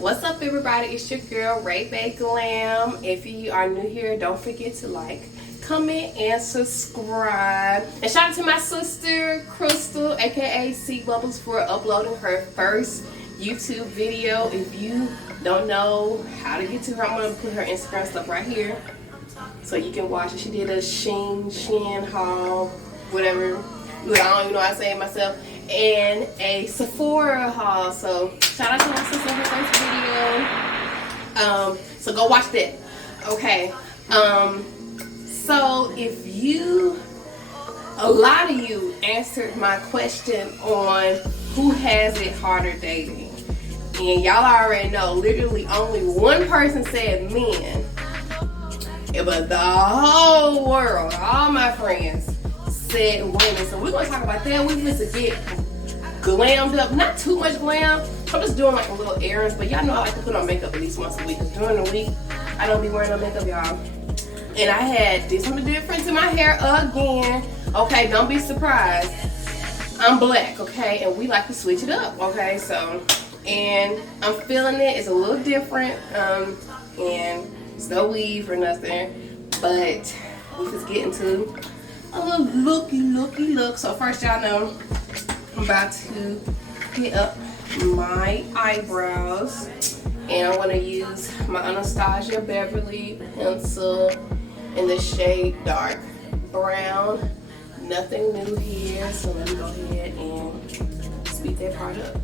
What's up, everybody? It's your girl Ray Glam. If you are new here, don't forget to like, comment, and subscribe. And shout out to my sister Crystal, aka C Bubbles, for uploading her first YouTube video. If you don't know how to get to her, I'm gonna put her Instagram stuff right here so you can watch it. She did a Shein haul, whatever. Look, I don't even know how to say it myself. And a Sephora haul. So shout out to my sister for her first video. So go watch that. Okay. So if a lot of you answered my question on who has it harder dating, and y'all already know, literally only one person said men. It was the whole world, all my friends said women. So we're gonna talk about that. We're going to get glammed up, not too much glam. I'm just doing like a little errands, but y'all know I like to put on makeup at least once a week, because during the week I don't be wearing no makeup, y'all. And I did something different to my hair again. Okay, don't be surprised. I'm black, okay, and we like to switch it up, okay? So, and I'm feeling it. It's a little different, and it's no weave or nothing, but we just get into a little looky look. So first, y'all know I'm about to get up my eyebrows, and I want to use my Anastasia Beverly pencil in the shade dark brown. Nothing new here, so let me go ahead and speed that part up.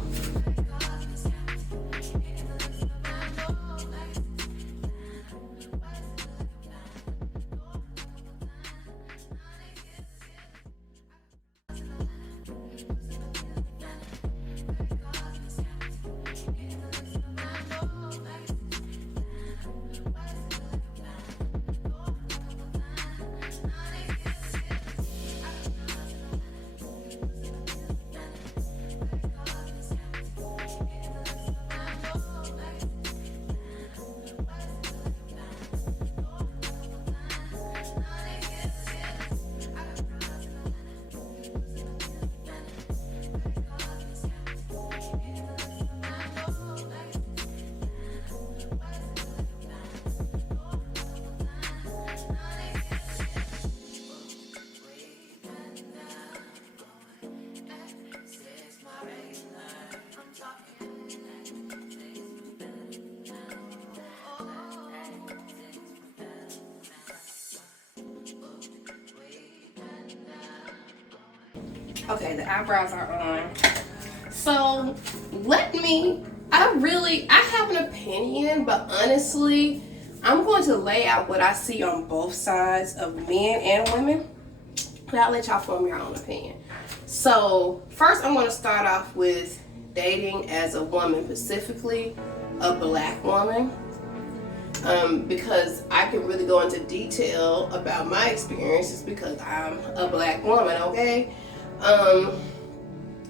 Okay, the eyebrows are on. So I have an opinion, but honestly, I'm going to lay out what I see on both sides of men and women. But I'll let y'all form your own opinion. So first, I'm going to start off with dating as a woman, specifically a black woman. Because I can really go into detail about my experiences because I'm a black woman, okay?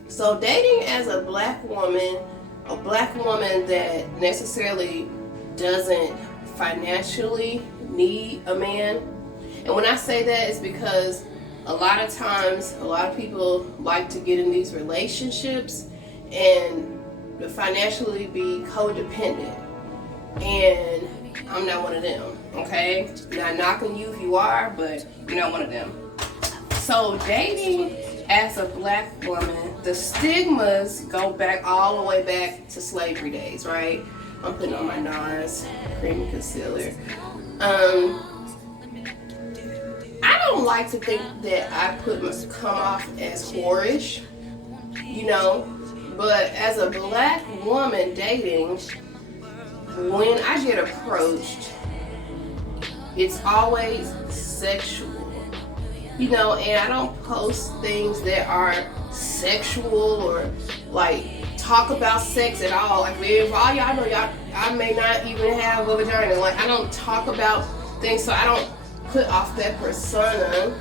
So dating as a black woman that necessarily doesn't financially need a man. And when I say that, it's because a lot of times, a lot of people like to get in these relationships and financially be codependent. And I'm not one of them, okay? Not knocking you if you are, but you're not one of them. So dating as a black woman, the stigmas go back all the way back to slavery days, right? I'm putting on my NARS cream concealer. I don't like to think that I come off as whorish, you know, but as a black woman dating, when I get approached, it's always sexual. You know, and I don't post things that are sexual or like talk about sex at all. Like, for all y'all know, I may not even have a vagina. Like, I don't talk about things, so I don't put off that persona.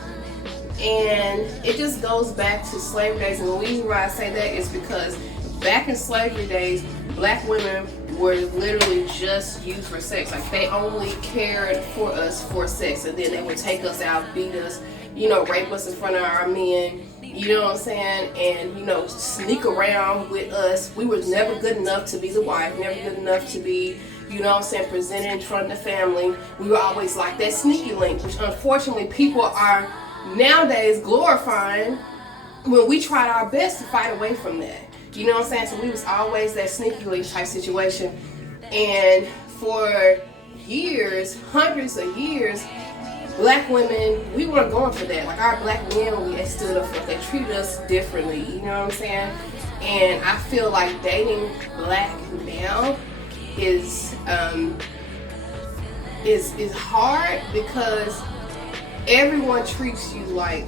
And it just goes back to slavery days. And the reason why I say that is because back in slavery days, black women were literally just used for sex. Like, they only cared for us for sex, and then they would take us out, beat us, you know, rape us in front of our men, you know what I'm saying, and you know, sneak around with us. We were never good enough to be the wife, never good enough to be, you know what I'm saying, presented in front of the family. We were always like that sneaky link, which unfortunately people are nowadays glorifying when we tried our best to fight away from that. You know what I'm saying? So we was always that sneaky link type situation. And for years, hundreds of years, black women, we weren't going for that. Like our black men, we stood up for, they treated us differently, you know what I'm saying? And I feel like dating black now is hard because everyone treats you like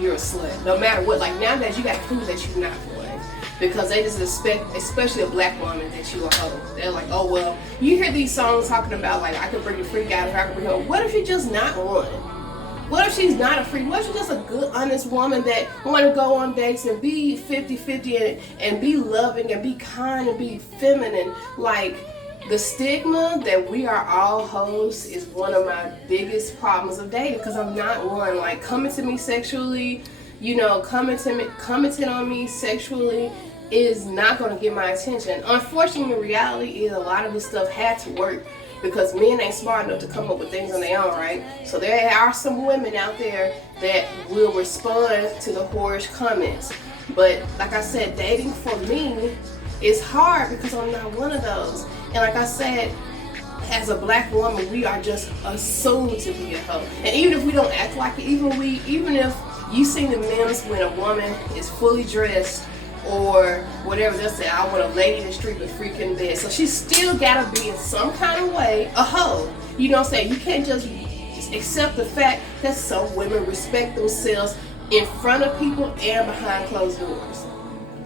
you're a slut, no matter what. Like nowadays, you got to prove that you're not one, because they just expect, especially a black woman, that you a hoe. They're like, oh well, you hear these songs talking about like I could bring a freak out of her, I could bring her. What if you're just not one? What if she's not a freak? What if she's just a good, honest woman that want to go on dates and be 50-50 and be loving and be kind and be feminine? Like, the stigma that we are all hoes is one of my biggest problems of dating, because I'm not one. Like, coming to me sexually, you know, commenting on me sexually is not going to get my attention. Unfortunately, the reality is a lot of this stuff had to work because men ain't smart enough to come up with things on their own, right? So there are some women out there that will respond to the whorish comments. But like I said, dating for me is hard because I'm not one of those. And like I said, as a black woman, we are just assumed to be a hoe. And even if we don't act like it, even if you see the memes when a woman is fully dressed or whatever, they'll say, I want a lady in the street but freak in bed. So she's still gotta be in some kind of way a hoe. You know what I'm saying? You can't just accept the fact that some women respect themselves in front of people and behind closed doors.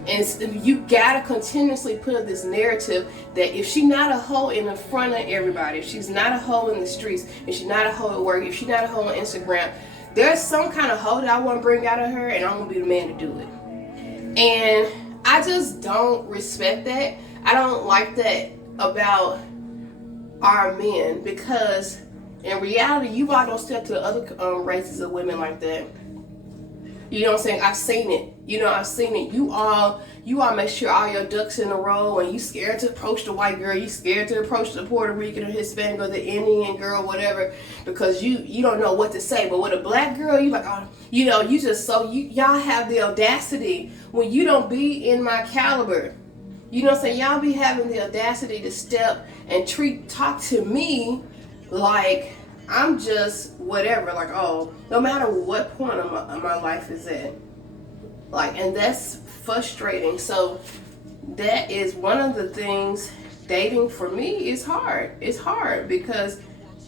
And you gotta continuously put up this narrative that if she's not a hoe in the front of everybody, if she's not a hoe in the streets, if she's not a hoe at work, if she's not a hoe on Instagram, there's some kind of hoe that I want to bring out of her, and I'm gonna be the man to do it. And I just don't respect that. I don't like that about our men, because in reality, you all don't step to the other races of women like that. You know what I'm saying? I've seen it. You know, I've seen it. You all make sure all your ducks in a row, and you scared to approach the white girl, you scared to approach the Puerto Rican or Hispanic or the Indian girl, whatever, because you don't know what to say. But with a black girl, you like, oh, you know, you just y'all have the audacity when you don't be in my caliber. You know what I'm saying? Y'all be having the audacity to step and talk to me like I'm just whatever, like, oh, no matter what point of my life is at. Like, and that's frustrating. So that is one of the things. Dating for me is hard. It's hard because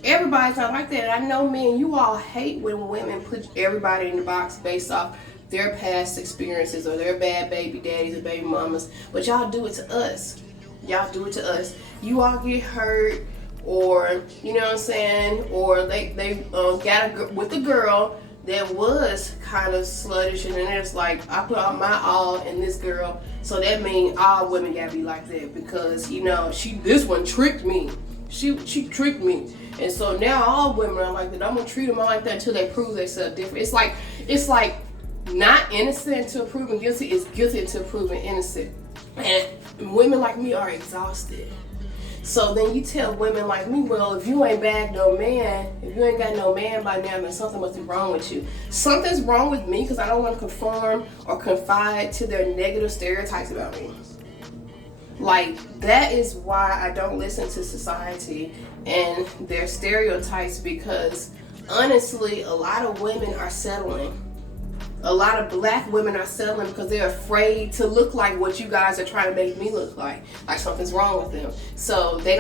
everybody's not like that. And I know, men, you all hate when women put everybody in the box based off their past experiences or their bad baby daddies or baby mamas. But y'all do it to us. Y'all do it to us. You all get hurt, or you know what I'm saying, or they got with a girl that was kind of sluttish, and then it's like, I put all my all in this girl, so that means all women gotta be like that, because you know, this one tricked me, she tricked me, and so now all women are like that. I'm gonna treat them all like that until they prove themselves different. It's like not innocent until proven guilty, is guilty until proven innocent. And women like me are exhausted. So then you tell women like me, well, if you ain't bagged no man, if you ain't got no man by now, then something must be wrong with you. Something's wrong with me because I don't want to conform or confide to their negative stereotypes about me. Like, that is why I don't listen to society and their stereotypes, because honestly, a lot of women are settling. A lot of black women are settling because they're afraid to look like what you guys are trying to make me look like something's wrong with them. So they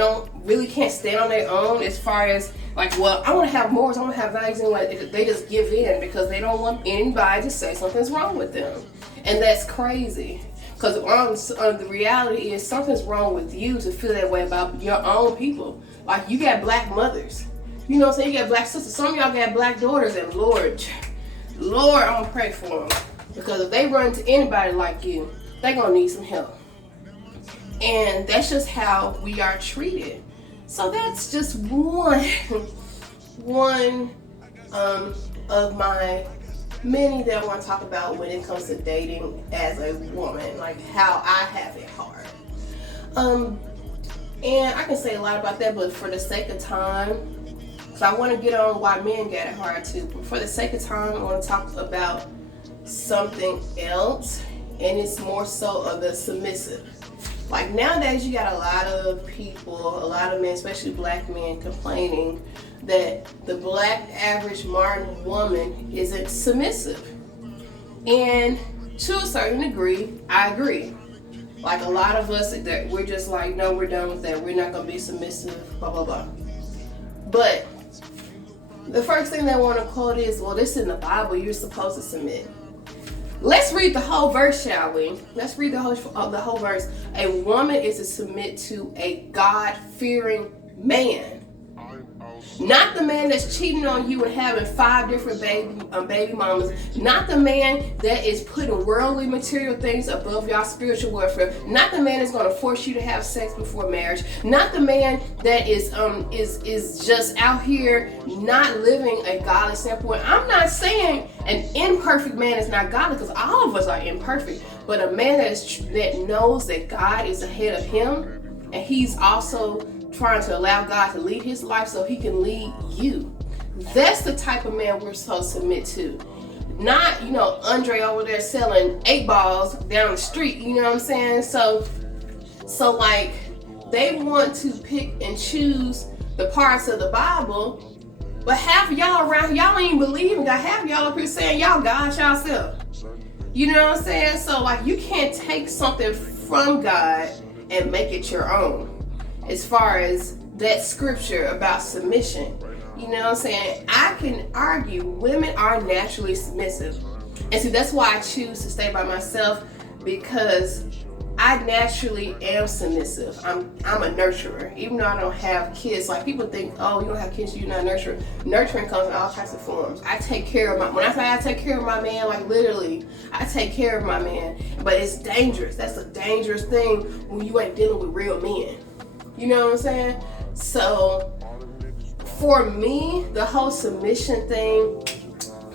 can't stand on their own as far as like, well, I want to have morals, I want to have values, and like, they just give in because they don't want anybody to say something's wrong with them. And that's crazy, because the reality is something's wrong with you to feel that way about your own people. Like, you got black mothers, you know what I'm saying, you got black sisters, some of y'all got black daughters, and Lord, I'm gonna pray for them, because if they run into anybody like you, they're gonna need some help. And that's just how we are treated. So that's just one of my many that I want to talk about when it comes to dating as a woman, like how I have it hard. And I can say a lot about that, but for the sake of time, because I want to get on why men get it hard too, but for the sake of time, I want to talk about something else, and it's more so of the submissive. Like nowadays, you got a lot of people, a lot of men, especially black men, complaining that the black average modern woman isn't submissive. And to a certain degree, I agree. Like a lot of us, that we're just like, no, we're done with that. We're not going to be submissive, blah, blah, blah. But the first thing that I want to quote is, well, this is in the Bible. You're supposed to submit. Let's read the whole verse, shall we? Let's read the whole verse. A woman is to submit to a God-fearing man. Not the man that's cheating on you and having 5 different baby mamas. Not the man that is putting worldly material things above y'all spiritual welfare. Not the man that's going to force you to have sex before marriage. Not the man that is just out here not living a godly standpoint. I'm not saying an imperfect man is not godly, because all of us are imperfect. But a man that knows that God is ahead of him, and he's also trying to allow God to lead his life so he can lead you. That's the type of man we're supposed to submit to. Not, Andre over there selling 8 balls down the street, you know what I'm saying? So like, they want to pick and choose the parts of the Bible, but half of y'all around, y'all ain't believing God. Half of y'all up here saying y'all God yourself. You know what I'm saying? So like, you can't take something from God and make it your own. As far as that scripture about submission, you know what I'm saying? I can argue women are naturally submissive. And see, that's why I choose to stay by myself, because I naturally am submissive. I'm a nurturer. Even though I don't have kids, like people think, oh, you don't have kids, you're not nurturing. Nurturing comes in all types of forms. I take care of when I say I take care of my man, like literally, I take care of my man. But it's dangerous. That's a dangerous thing when you ain't dealing with real men. You know what I'm saying? So for me, the whole submission thing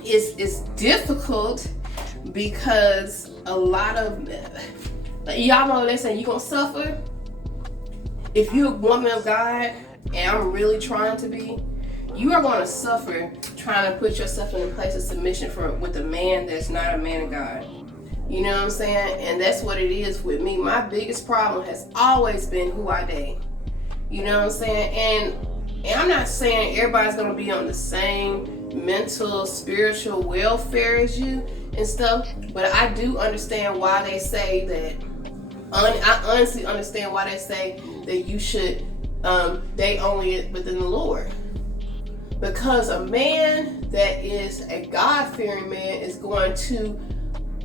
is difficult, because a lot of y'all know they say you're gonna suffer. If you're a woman of God, and I'm really trying to be, you are gonna suffer trying to put yourself in a place of submission with a man that's not a man of God. You know what I'm saying? And that's what it is with me. My biggest problem has always been who I date. You know what I'm saying? And I'm not saying everybody's going to be on the same mental, spiritual welfare as you and stuff, but I do understand why they say that. I honestly understand why they say that you should date only within the Lord. Because a man that is a God-fearing man is going to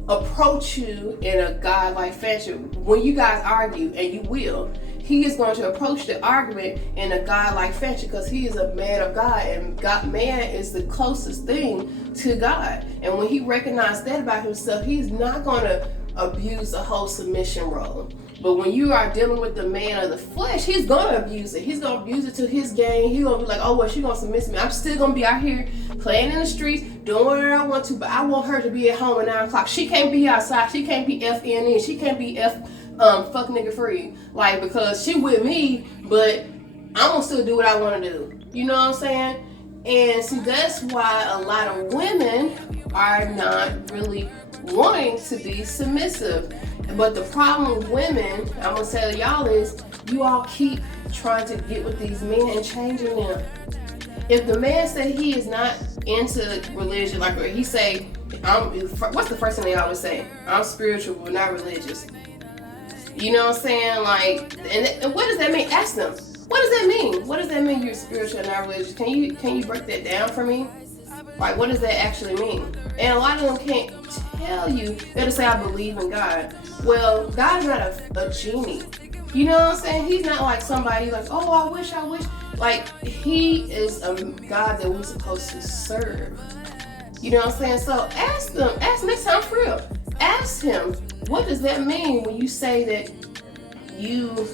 approach you in a God-like fashion. When you guys argue, and you will, he is going to approach the argument in a God-like fashion, because he is a man of God, and man is the closest thing to God. And when he recognizes that about himself, he's not going to abuse the whole submission role. But when you are dealing with the man of the flesh, he's going to abuse it. He's going to abuse it to his gain. He's going to be like, oh, well, she's going to submit to me. I'm still going to be out here playing in the streets, doing whatever I want to, but I want her to be at home at 9 o'clock. She can't be outside. She can't be FNN. She can't be fuck nigga free. Like, because she with me, but I'm going to still do what I want to do. You know what I'm saying? And see, that's why a lot of women are not really wanting to be submissive. But the problem with women, I'm going to tell y'all, is you all keep trying to get with these men and changing them. If the man say he is not into religion, like he say, what's the first thing they always say? I'm spiritual, but not religious. You know what I'm saying? Like, and what does that mean? Ask them. What does that mean? What does that mean you're spiritual and not religious? Can you break that down for me? Like, what does that actually mean? And a lot of them can't tell you. They'll say, I believe in God. Well, God's not a genie. You know what I'm saying? He's not like somebody like, oh, I wish. Like, he is a God that we're supposed to serve. You know what I'm saying? So ask them. Ask next time for real. Ask him, what does that mean when you say that you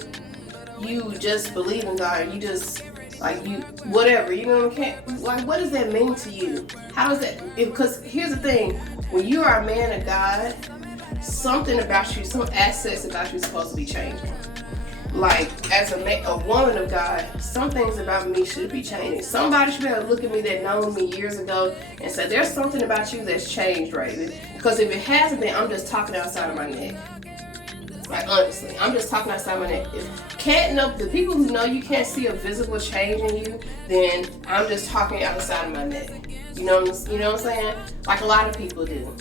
just believe in God, you just Like you, whatever, you know what I'm saying? Like, what does that mean to you? How does that, because here's the thing, when you are a man of God, something about you, some aspects about you is supposed to be changing. Like, as a woman of God, some things about me should be changing. Somebody should be able to look at me that known me years ago and say, there's something about you that's changed, Raven. Because if it hasn't been, I'm just talking outside of my neck. Like, honestly, I'm just talking outside my neck. If the people who know you can't see a visible change in you, then I'm just talking outside of my neck. You know what I'm saying? Like a lot of people do.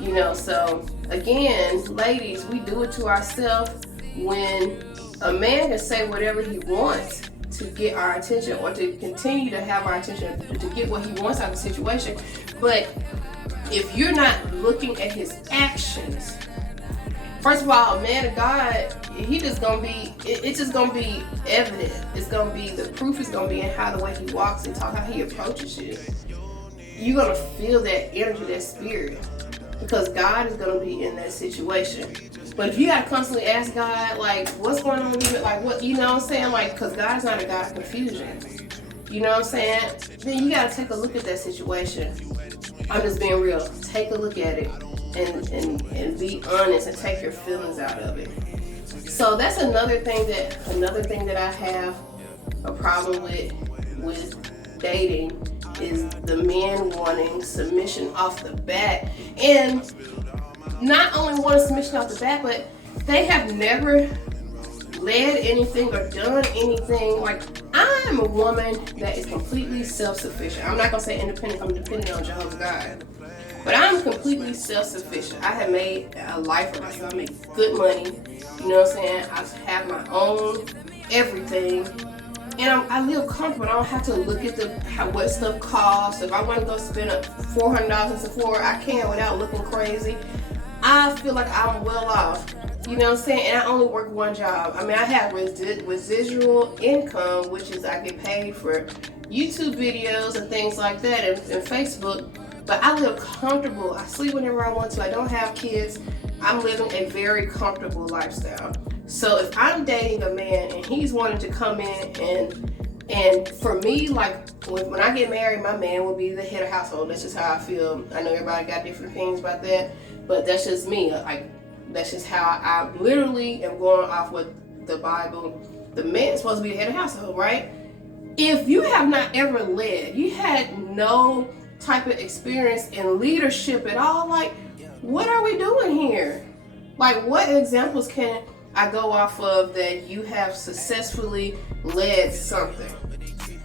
You know, so again, ladies, we do it to ourselves. When a man can say whatever he wants to get our attention or to continue to have our attention, to get what he wants out of the situation, but if you're not looking at his actions, first of all, a man of God, he just gonna be, it's just gonna be evident. It's gonna be, the proof is gonna be in how the way he walks and talk, how he approaches you. You're gonna feel that energy, that spirit, because God is gonna be in that situation. But if you gotta constantly ask God, like, what's going on with you? Like, what, you know what I'm saying? Like, because God's not a God of confusion. You know what I'm saying? Then you gotta take a look at that situation. I'm just being real. Take a look at it and be honest and take your feelings out of it. So that's another thing that I have a problem with dating is the men wanting submission off the bat. And not only wanting submission off the bat, but they have never led anything or done anything. Like, I am a woman that is completely self-sufficient. I'm not gonna say independent, I'm dependent on Jehovah's God. But I'm completely self-sufficient. I have made a life for myself. I make good money. You know what I'm saying? I have my own everything. And I live comfortable. I don't have to look at what stuff costs. If I want to go spend $400 in Sephora, I can without looking crazy. I feel like I'm well off. You know what I'm saying? And I only work one job. I mean, I have residual income, which is I get paid for YouTube videos and things like that and Facebook. But I live comfortable. I sleep whenever I want to. I don't have kids. I'm living a very comfortable lifestyle. So if I'm dating a man and he's wanting to come in and for me, like when I get married, my man will be the head of household. That's just how I feel. I know everybody got different opinions about that, but that's just me. Like, that's just how I literally am going off with the Bible. The man is supposed to be the head of household, right? If you have not ever led, you had no type of experience in leadership at all, like, what are we doing here? Like, what examples can I go off of that you have successfully led something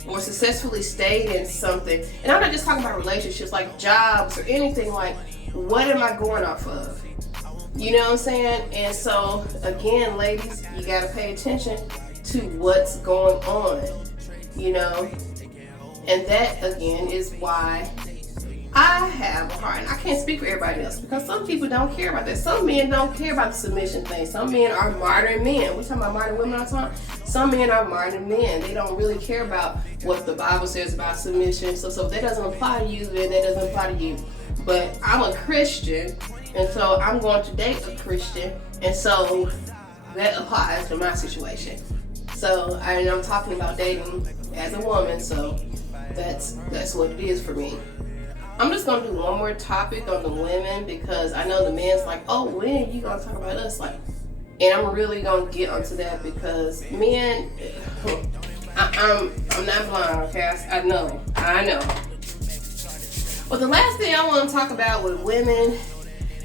or successfully stayed in something? And I'm not just talking about relationships, like jobs or anything. Like, what am I going off of? You know what I'm saying? And so again, ladies, you got to pay attention to what's going on, you know. And that again is why I have a heart, and I can't speak for everybody else because some people don't care about that. Some men don't care about the submission thing. Some men are modern men. We're talking about modern women all the time. Some men are modern men. They don't really care about what the Bible says about submission. So if that doesn't apply to you, then that doesn't apply to you. But I'm a Christian, and so I'm going to date a Christian, and so that applies to my situation. So I'm talking about dating as a woman, so that's what it is for me. I'm just gonna do one more topic on the women because I know the men's like, oh, when you gonna talk about us? Like, and I'm really gonna get onto that because men, I'm not blind, okay? I know. But the last thing I want to talk about with women,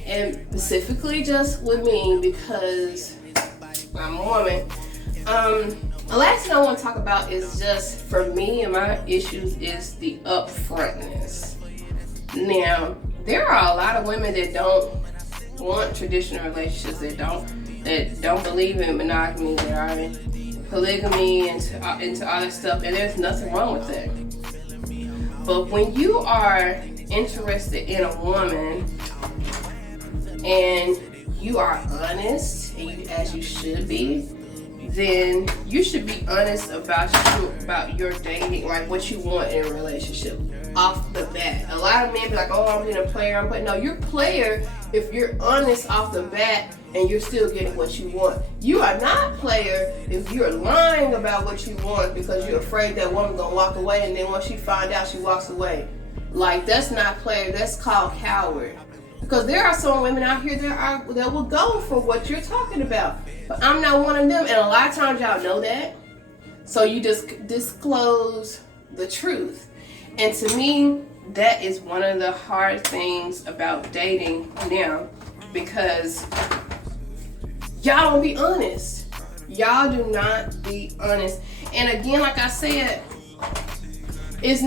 and specifically just with me because I'm a woman, the last thing I want to talk about is just for me and my issues is the upfrontness. Now, there are a lot of women that don't want traditional relationships, that don't believe in monogamy, that are in polygamy and into all that stuff, and there's nothing wrong with that. But when you are interested in a woman and you are honest, and as you should be, then you should be honest about your dating, like what you want in a relationship off the bat. A lot of men be like, oh, I'm being a player. But no, you're a player if you're honest off the bat and you're still getting what you want. You are not a player if you're lying about what you want because you're afraid that woman's gonna walk away, and then once she finds out, she walks away. Like, that's not player, that's called coward. Because there are some women out here that will go for what you're talking about. But I'm not one of them, and a lot of times y'all know that. So you just disclose the truth. And to me, that is one of the hard things about dating now, because y'all don't be honest. Y'all do not be honest. And again, like I said, this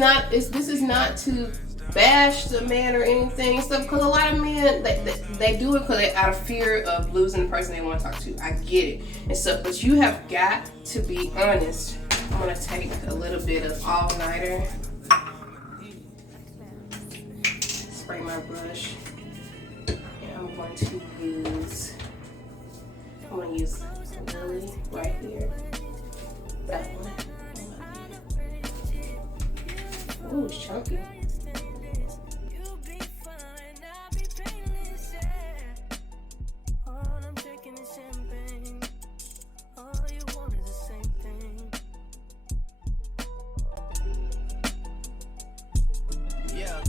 is not to bash the man or anything and stuff, because a lot of men they do it because they out of fear of losing the person they want to talk to. I get it and stuff, but you have got to be honest. I'm gonna take a little bit of all-nighter, spray my brush, and I'm going to use Lily right here. That one. Ooh, it's chunky. Yeah.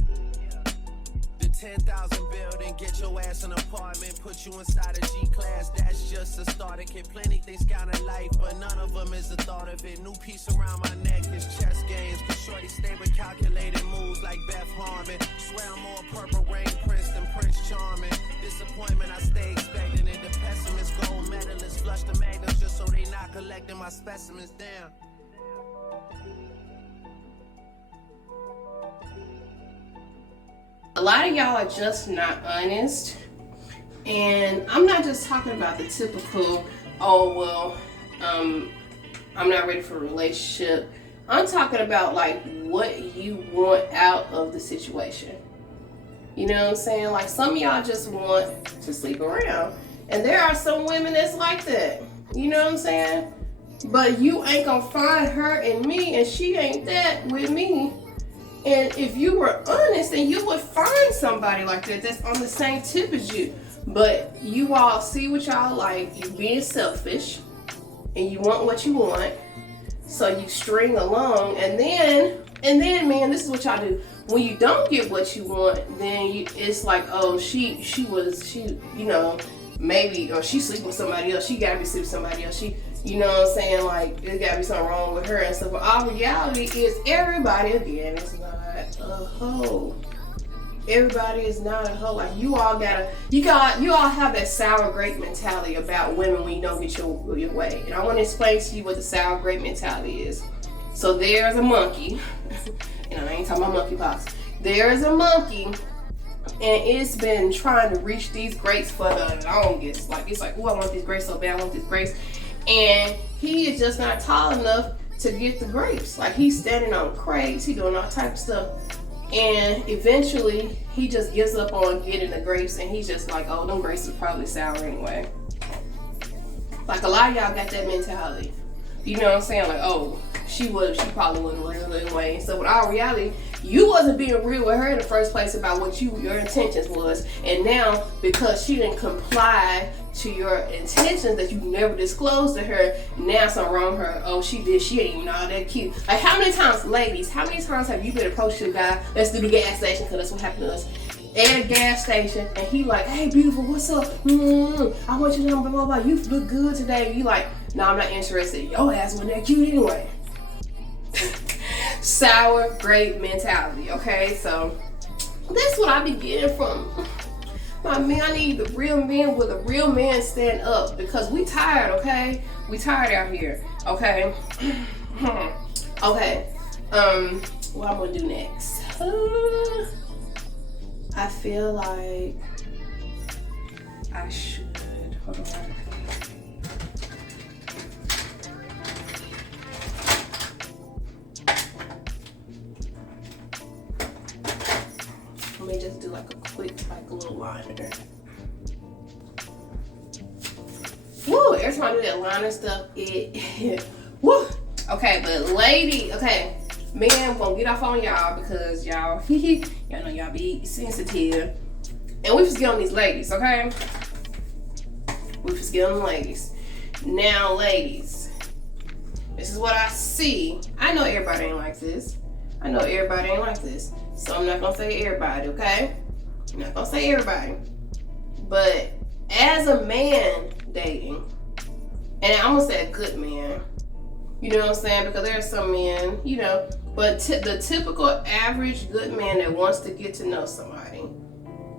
The 10,000 building, get your ass an apartment, put you inside a G-class, that's just a starter kit. Plenty things count in life, but none of them is the thought of it. New piece around my neck is chess games, but shorty stay with calculated moves like Beth Harmon. Swear I'm more purple rain prince than Prince Charming. Disappointment I stay expecting it. The pessimist, gold medalists, flush the magnums just so they not collecting my specimens down. A lot of y'all are just not honest, and I'm not just talking about the typical, oh well, I'm not ready for a relationship. I'm talking about like what you want out of the situation. You know what I'm saying? Like, some of y'all just want to sleep around, and there are some women that's like that. You know what I'm saying? But you ain't gonna find her in me, and she ain't that with me. And if you were honest, then you would find somebody like that that's on the same tip as you. But you all see what y'all like. You being selfish, and you want what you want, so you string along. And then, man, this is what y'all do. When you don't get what you want, then it's like, oh, she, you know, maybe, or she sleep with somebody else. She gotta be sleeping with somebody else. You know what I'm saying? Like, there's gotta be something wrong with her and stuff. But all reality is, everybody, again, is not a hoe. Everybody is not a hoe. Like, you all have that sour grape mentality about women when you don't get your way. And I want to explain to you what the sour grape mentality is. So there's a monkey, and I ain't talking about monkeypox. There's a monkey, and it's been trying to reach these grapes for the longest. Like, it's like, oh, I want these grapes so bad, I want these grapes. And he is just not tall enough to get the grapes. Like, he's standing on crates, he doing all type of stuff. And eventually, he just gives up on getting the grapes, and he's just like, oh, them grapes are probably sour anyway. Like, a lot of y'all got that mentality. You know what I'm saying? Like, oh, she probably wasn't real anyway. And so with all reality, you wasn't being real with her in the first place about what your intentions was. And now, because she didn't comply to your intentions that you never disclosed to her, now something wrong with her. Oh, she ain't even all that cute. Like, how many times, ladies, how many times have you been approached to a guy, let's do the gas station, because that's what happened to us, at a gas station, and he like, hey, beautiful, what's up? I want you to know, blah, blah, blah, you look good today. And you like, no, I'm not interested. Your ass wasn't that cute anyway. Sour grape mentality, okay? So that's what I be getting from my men. I need the real men with a real man stand up, because we tired, okay? We tired out here, okay? Okay, what I'm gonna do next? I feel like I should, hold on. Let me just do like a quick, like a little liner. Woo, every time I do that liner stuff, it woo. Okay, but lady, okay, men gonna get off on y'all because y'all know y'all be sensitive, and we just get on these ladies, okay? We just get on the ladies. Now, ladies, this is what I see. I know everybody ain't like this. So I'm not gonna say everybody, okay? I'm not gonna say everybody. But as a man dating, and I'm gonna say a good man, you know what I'm saying? Because there are some men, you know, but the typical average good man that wants to get to know somebody,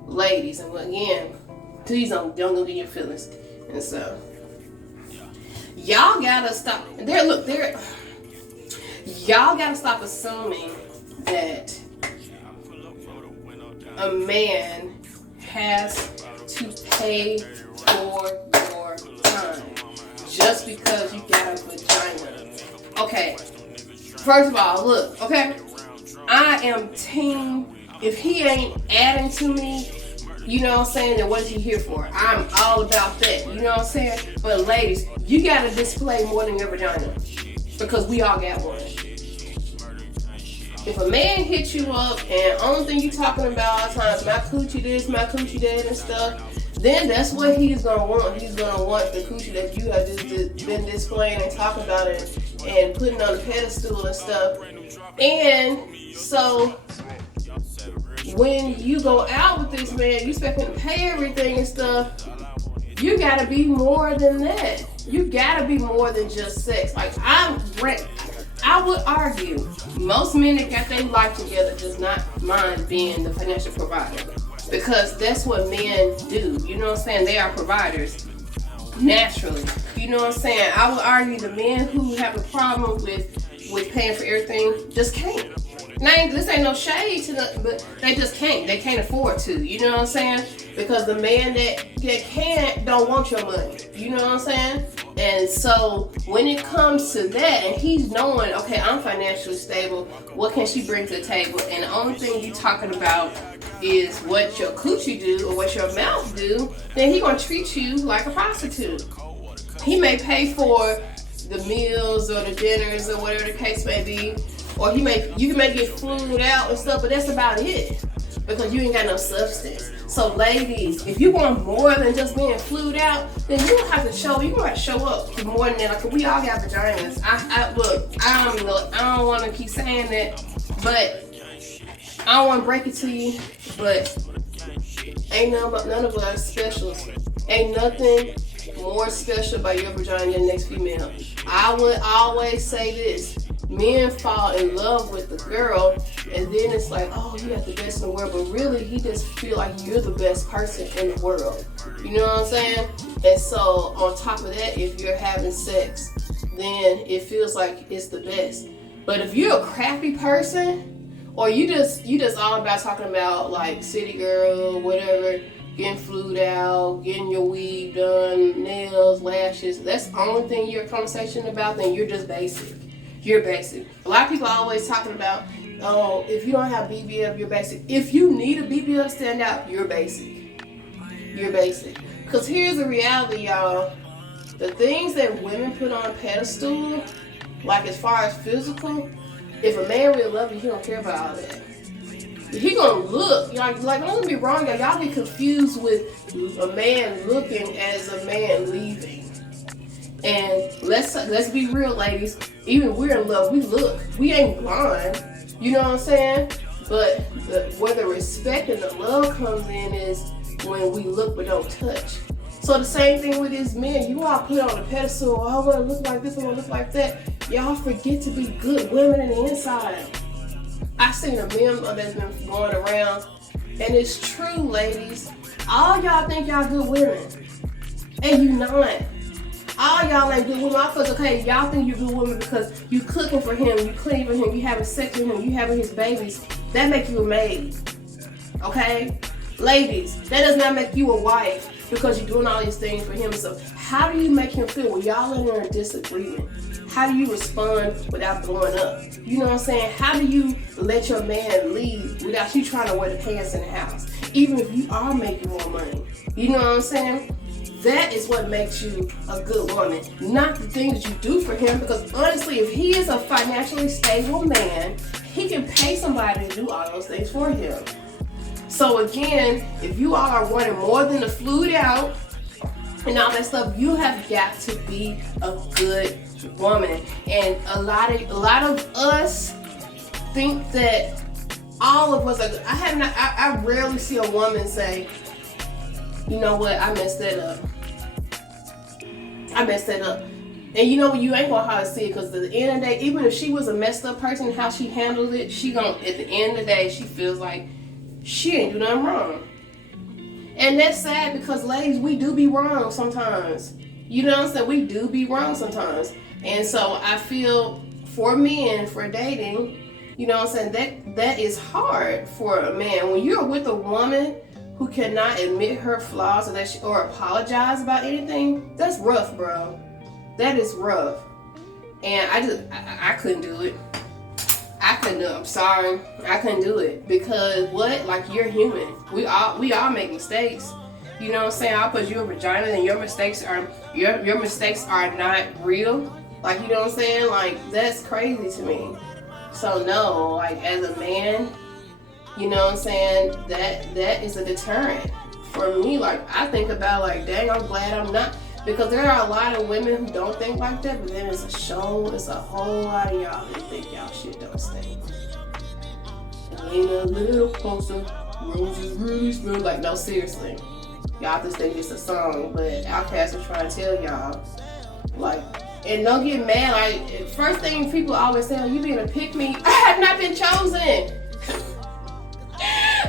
ladies, and again, please don't go get your feelings. And so, y'all gotta stop. Y'all gotta stop assuming that a man has to pay for your time just because you got a vagina. Okay, first of all, look, okay, I am team, if he ain't adding to me, you know what I'm saying, then what is he here for? I'm all about that, you know what I'm saying? But ladies, you gotta display more than your vagina, because we all got one. If a man hits you up and only thing you talking about all the time is my coochie this, my coochie that and stuff, then that's what he's gonna want. He's gonna want the coochie that you have just been displaying and talking about it and putting on the pedestal and stuff. And so when you go out with this man, you expect him to pay everything and stuff. You gotta be more than that. You gotta be more than just sex. Like I would argue most men that got their life together does not mind being the financial provider, because that's what men do. You know what I'm saying? They are providers naturally. You know what I'm saying? I would argue the men who have a problem with paying for everything just can't. Now, this ain't no shade to them, but they just can't. They can't afford to. You know what I'm saying? Because the man that can't don't want your money. You know what I'm saying? And so when it comes to that, and he's knowing, okay, I'm financially stable, what can she bring to the table? And the only thing you talking about is what your coochie do or what your mouth do, then he gonna treat you like a prostitute. He may pay for the meals or the dinners or whatever the case may be, or you may get flued out and stuff, but that's about it, because you ain't got no substance. So ladies, if you want more than just being flued out, then you gonna have to show up to more than that. Like, we all got vaginas. I don't want to keep saying that, but I don't want to break it to you, but ain't none of us specials. Ain't nothing more special about your vagina than the next female. I would always say this. Men fall in love with the girl, and then it's like, oh, you got the best in the world, but really he just feel like you're the best person in the world. You know what I'm saying? And so on top of that, if you're having sex, then it feels like it's the best. But if you're a crappy person, or you just all about talking about like city girl, whatever, getting flued out, getting your weave done, nails, lashes, that's the only thing you're conversation about, then you're just basic. You're basic. A lot of people are always talking about, oh, if you don't have BBL, you're basic. If you need a BBL to stand out, you're basic. You're basic. Because here's the reality, y'all. The things that women put on a pedestal, like as far as physical, if a man really loves you, he don't care about all that. He gonna look, like don't get me wrong, y'all get confused with a man looking as a man leaving. And let's be real, ladies. Even we're in love, we look. We ain't blind. You know what I'm saying? But where the respect and the love comes in is when we look but don't touch. So the same thing with these men. You all put on a pedestal, oh, I want to look like this, I want to look like that. Y'all forget to be good women on the inside. I seen a meme that's been going around, and it's true, ladies. All y'all think y'all good women, and you not. All y'all ain't good women. I feel okay, y'all think you're good women because you cooking for him, you cleaning for him, you having sex with him, you having his babies. That make you a maid. Okay? Ladies, that does not make you a wife because you're doing all these things for him. So how do you make him feel when y'all in there in disagreement? How do you respond without blowing up? You know what I'm saying? How do you let your man leave without you trying to wear the pants in the house? Even if you are making more money. You know what I'm saying? That is what makes you a good woman, not the things you do for him. Because honestly, if he is a financially stable man, he can pay somebody to do all those things for him. So again, if you all are wanting more than to fluid out and all that stuff, you have got to be a good woman. And a lot of us think that all of us are. I rarely see a woman say, you know what, I messed that up. And you know, you ain't gonna hardly see it, because at the end of the day, even if she was a messed up person, how she handled it, she gonna, at the end of the day, she feels like she didn't do nothing wrong. And that's sad, because ladies, we do be wrong sometimes. You know what I'm saying? We do be wrong sometimes. And so I feel for men, for dating, you know what I'm saying, that is hard for a man. When you're with a woman who cannot admit her flaws or apologize about anything, that's rough, bro. That is rough. And I couldn't do it. I'm sorry. I couldn't do it. Because what? Like, you're human. We all make mistakes. You know what I'm saying? I'll put you in vagina and your mistakes are not real. Like, you know what I'm saying? Like, that's crazy to me. So no, like, as a man, you know what I'm saying, that is a deterrent for me. Like, I think about, like, dang, I'm glad I'm not, because there are a lot of women who don't think like that, but then it's a whole lot of y'all that think y'all shit don't stink. Ain't a little closer, roses really smell. Like, no, seriously, y'all just think it's a song, but Outkast is trying to tell y'all, like. And don't get mad. Like, first thing people always say, oh, you being a pick-me. I have not been chosen.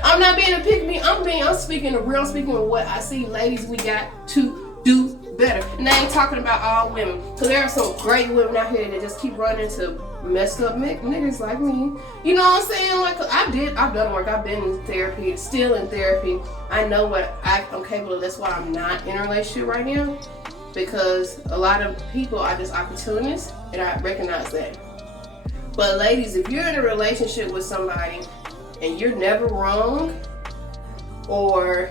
I'm not being a pick-me. I'm speaking of real. I'm speaking of what I see. Ladies, we got to do better. And I ain't talking about all women. Because there are some great women out here that just keep running to messed up niggas like me. You know what I'm saying? Like, I've done work. I've been in therapy, still in therapy. I know what I'm capable of. That's why I'm not in a relationship right now. Because a lot of people are just opportunists, and I recognize that. But ladies, if you're in a relationship with somebody and you're never wrong, or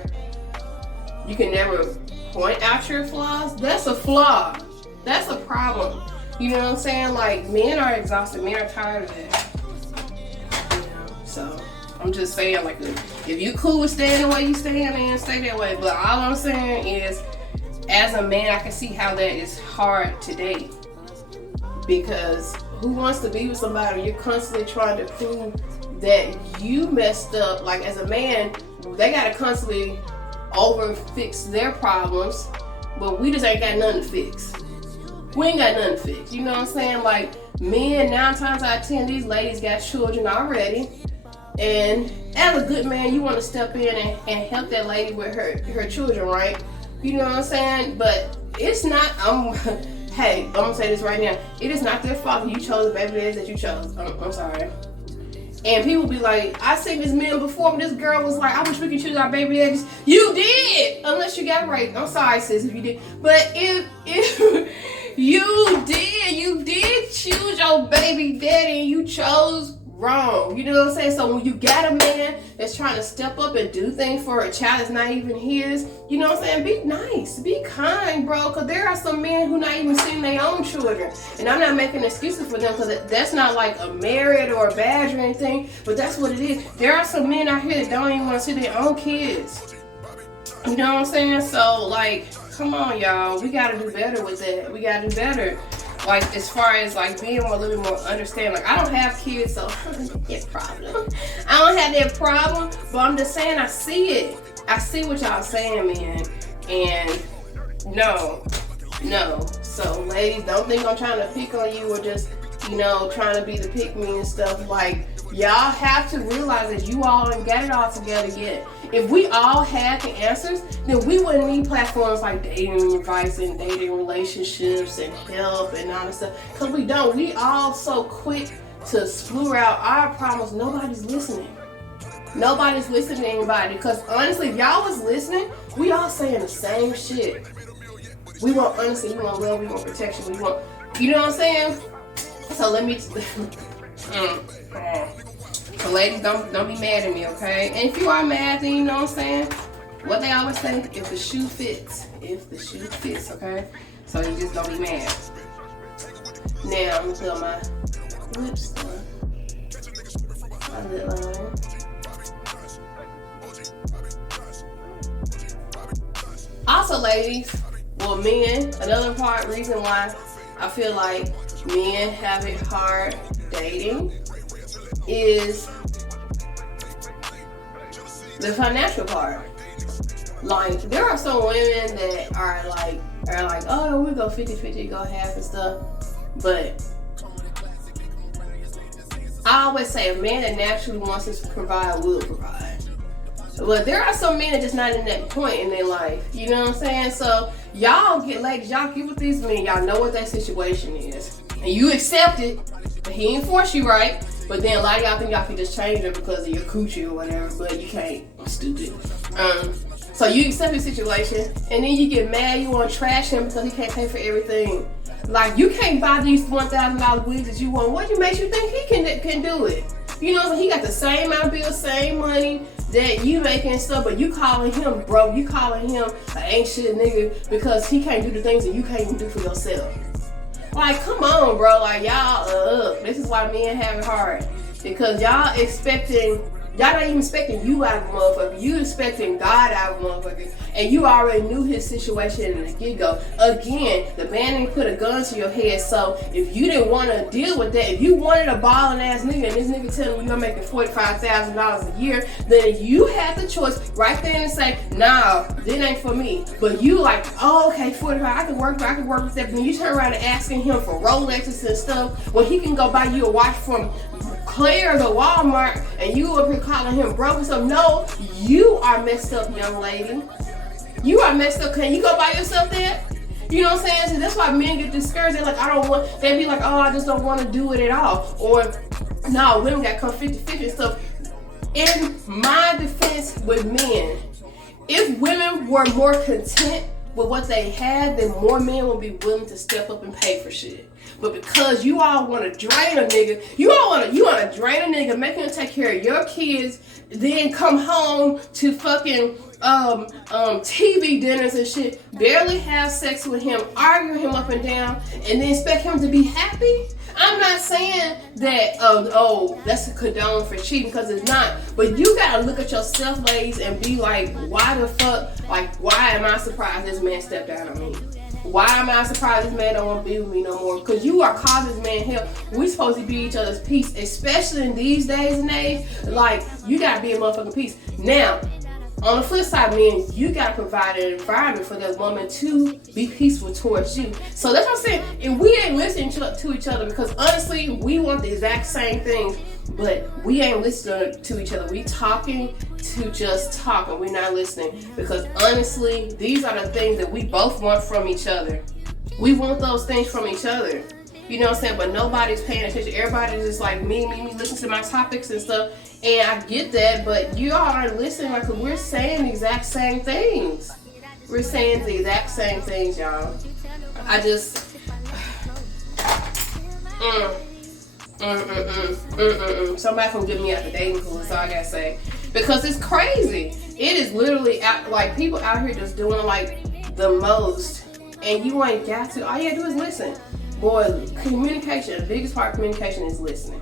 you can never point out your flaws, that's a flaw. That's a problem. You know what I'm saying? Like, men are exhausted. Men are tired of it. You know? So I'm just saying, like, if you cool with staying the way you stay, then stay that way. But all I'm saying is, as a man, I can see how that is hard to date, because who wants to be with somebody you're constantly trying to prove that you messed up? Like, as a man, they gotta constantly fix their problems, but we just ain't got nothing to fix. We ain't got nothing to fix. You know what I'm saying? Like, men, 9 times out of 10, these ladies got children already, and as a good man, you want to step in and help that lady with her children, right? You know what I'm saying? But it's not, hey, I'm gonna say this right now. It is not their fault that you chose the baby daddies that you chose. I'm sorry. And people be like, I seen this man before, and this girl was like, I wish we could choose our baby daddies. You did! Unless you got raped. I'm sorry, sis, if you did. But if you did choose your baby daddy and you chose wrong. You know what I'm saying? So when you got a man that's trying to step up and do things for a child that's not even his, you know what I'm saying? Be nice, be kind, bro. Because there are some men who not even seeing their own children. And I'm not making excuses for them, because that's not like a merit or a badge or anything, but that's what it is. There are some men out here that don't even want to see their own kids. You know what I'm saying? So, like, come on, y'all. We got to do better with that. We got to do better. Like, as far as, like, being a little bit more understanding. Like, I don't have kids, so I don't have that problem. I don't have that problem, but I'm just saying I see it. I see what y'all saying, man. And no. So, ladies, don't think I'm trying to pick on you or just, you know, trying to be the pick-me and stuff. Like, y'all have to realize that you all ain't got it all together yet. If we all had the answers, then we wouldn't need platforms like dating advice and dating relationships and help and all that stuff. Because we don't. We all so quick to splur out our problems. Nobody's listening. Nobody's listening to anybody. Because honestly, if y'all was listening, we all saying the same shit. We want honesty, we want love, we want protection, we want, you know what I'm saying? So let me, so ladies, don't be mad at me, okay? And if you are mad, then you know what I'm saying? what they always say, if the shoe fits, okay? So you just don't be mad. Now I'm gonna put on my lips on. My lip line. Also, ladies, well, men, another reason why I feel like men have it hard dating is the financial part. Like, there are some women that are like, oh, we go 50-50, go half and stuff. But I always say a man that naturally wants to provide will provide. But there are some men that just not in that point in their life. You know what I'm saying? So y'all get with these men. Y'all know what that situation is, and you accept it. But he ain't force you, right? But then a lot of y'all think y'all can just change it because of your coochie or whatever. But you can't. I'm stupid. So you accept the situation, and then you get mad. You want to trash him because he can't pay for everything. Like, you can't buy these $1,000 wigs that you want. What makes you think he can do it? You know, so he got the same amount of bills, same money that you making and stuff, but you calling him broke. You calling him an ain't shit nigga because he can't do the things that you can't even do for yourself. Like, come on, bro. Like, y'all, this is why men have it hard. Because y'all not even expecting you out of a motherfucker. You expecting God out of a motherfucker. And you already knew his situation in the get-go. Again, the man didn't put a gun to your head. So if you didn't want to deal with that, if you wanted a balling ass nigga and this nigga telling you you're making $45,000 a year, then you had the choice right there and say, nah, this ain't for me. But you like, oh, okay, 45, I can work with that. But then you turn around and asking him for Rolexes and stuff when he can go buy you a watch from Claire's or Walmart, and you up here calling him broke and stuff. No, you are messed up, young lady. You are messed up. Can you go buy yourself that? You know what I'm saying? So that's why men get discouraged. They're like, they be like, oh, I just don't want to do it at all. Or, no, women got to come 50-50 and stuff. In my defense with men, if women were more content with what they had, then more men will be willing to step up and pay for shit. But because you all want to drain a nigga, you want to drain a nigga, make him take care of your kids, then come home to fucking TV dinners and shit, barely have sex with him, argue him up and down, and then expect him to be happy. I'm not saying that, that's a condone for cheating, because it's not. But you gotta look at yourself, ladies, and be like, why the fuck, like, why am I surprised this man stepped out on me? Why am I surprised this man don't want to be with me no more? Because you are causing this man hell. We supposed to be each other's peace, especially in these days and age. Like, you gotta be a motherfucking peace. Now, on the flip side, man, you gotta provide an environment for that woman to be peaceful towards you. So that's what I'm saying. And we ain't listening to each other, because honestly, we want the exact same things, but we ain't listening to each other. We talking to just talk, and we're not listening, because honestly, these are the things that we both want from each other. We want those things from each other. You know what I'm saying? But nobody's paying attention. Everybody's just like me, listen to my topics and stuff. And I get that, but you all are listening, like, we're saying the exact same things. We're saying the exact same things, y'all. I just... Somebody can get me out the dating pool, that's all I gotta say. Because it's crazy. It is literally, like, people out here just doing, like, the most. And you ain't got to. All you gotta do is listen. Boy, communication, the biggest part of communication is listening.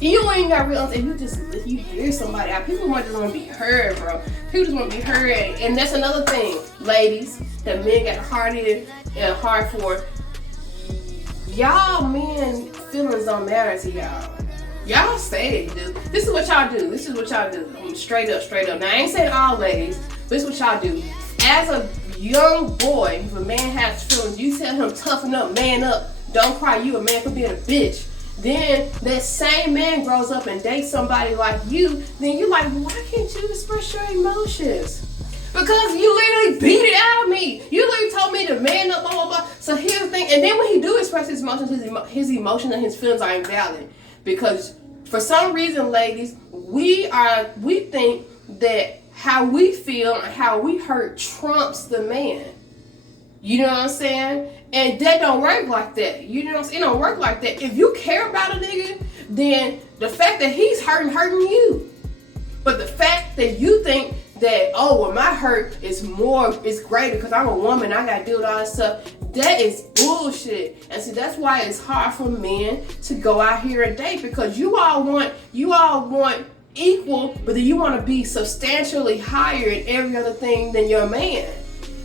You ain't got real, if you hear somebody out, people just want to be heard, bro. People just want to be heard. And that's another thing, ladies, that men got hard in and hard for. Y'all men feelings don't matter to y'all. Y'all say it, dude. This is what y'all do. Straight up. Now, I ain't saying all ladies, but this is what y'all do. As a young boy, if a man has feelings, you tell him, toughen up, man up, don't cry, you a man for being a bitch. Then that same man grows up and dates somebody like you, then you're like, why can't you express your emotions? Because you literally beat it out of me. You literally told me to man up, blah, blah, blah. So here's the thing, and then when he do express his emotions, his emotions and his feelings are invalid. Because for some reason, ladies, we think that how we feel and how we hurt trumps the man. You know what I'm saying? And that don't work like that. You know what I'm saying? It don't work like that. If you care about a nigga, then the fact that he's hurting you. But the fact that you think that, oh, well, my hurt is greater because I'm a woman, I gotta deal with all this stuff. That is bullshit. And see, that's why it's hard for men to go out here and date, because you all want equal, but then you want to be substantially higher in every other thing than your man.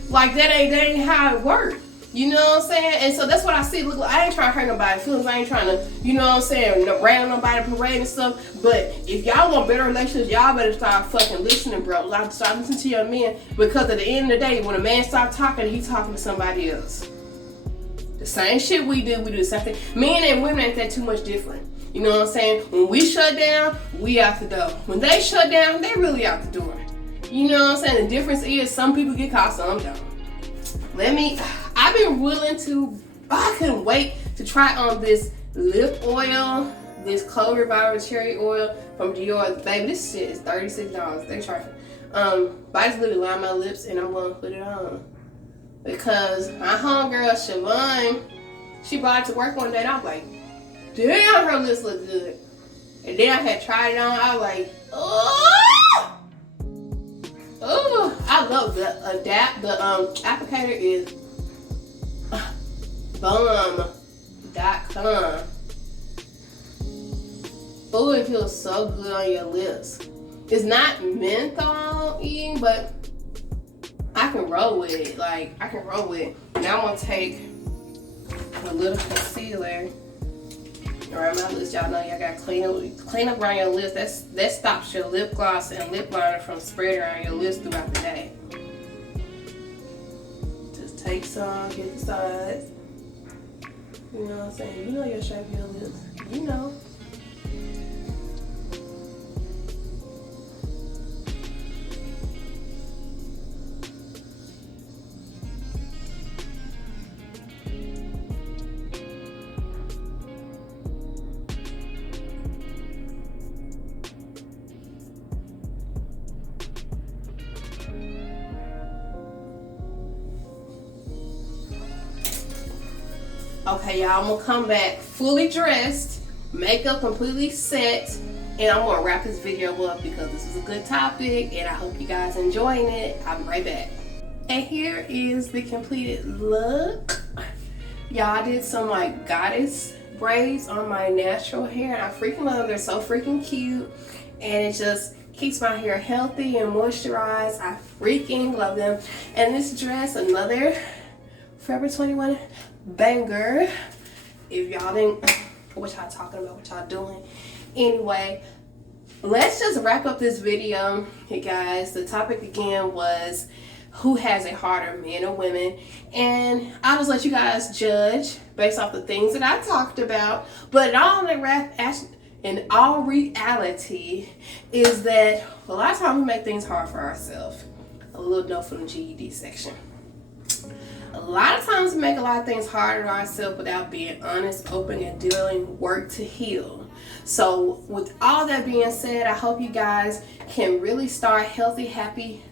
Like that ain't how it works. You know what I'm saying? And so that's what I see. Look, I ain't trying to hurt nobody's feelings. I ain't trying to, you know what I'm saying, random nobody parade and stuff. But if y'all want better relationships, y'all better start fucking listening, bro. Like, start listening to your men, because at the end of the day, when a man starts talking, he's talking to somebody else. The same shit we do the same thing. Men and women ain't that too much different. You know what I'm saying? When we shut down, we out the door. When they shut down, they really out the door. You know what I'm saying? The difference is some people get caught, some don't. I've been willing to, I couldn't wait to try on this lip oil, this Cold Reviver Cherry Oil from Dior. Baby, this shit is $36. They charge it. But I just literally line my lips and I'm gonna put it on. Because my homegirl, Siobhan, she brought it to work one day and I was like, damn, her lips look good. And then I had tried it on, I was like, oh! Oh, I love the applicator is bum.com. Oh, it feels so good on your lips. It's not menthol-y, but I can roll with it. Like, I can roll with it. Now I'm gonna take a little concealer around my lips. Y'all know y'all gotta clean up around your lips. That stops your lip gloss and lip liner from spreading around your lips throughout the day. Just take some, hit the sides. You know what I'm saying? You know your shape of your lips. You know. Okay, y'all, I'm gonna come back fully dressed, makeup completely set, and I'm gonna wrap this video up because this is a good topic and I hope you guys enjoying it. I'll be right back. And here is the completed look. Y'all, I did some like goddess braids on my natural hair and I freaking love them. They're so freaking cute and it just keeps my hair healthy and moisturized. I freaking love them. And this dress, another Forever 21 banger. If y'all didn't, what y'all talking about, what y'all doing. Anyway, let's just wrap up this video. Hey guys, the topic again was who has it harder, men or women, and I'll just let you guys judge based off the things that I talked about. But in all reality is that a lot of times we make things hard for ourselves. A little note from the GED section. A lot of times we make a lot of things harder on ourselves without being honest, open, and doing work to heal. So with all that being said, I hope you guys can really start healthy, happy,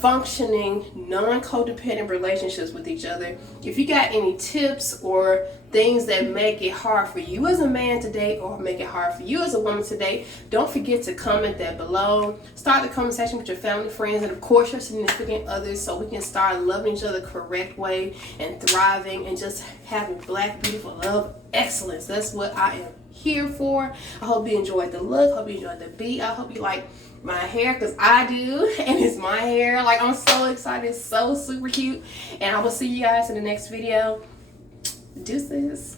functioning, non-codependent relationships with each other. If you got any tips or things that make it hard for you as a man to date or make it hard for you as a woman to date, don't forget to comment that below. Start the conversation with your family, friends, and of course your significant others so we can start loving each other the correct way and thriving and just having black, beautiful love excellence. That's what I am here for. I hope you enjoyed the look. I hope you enjoyed the beat. I hope you like my hair because I do, and it's my hair. Like, I'm so excited. It's so super cute, and I will see you guys in the next video. Deuces.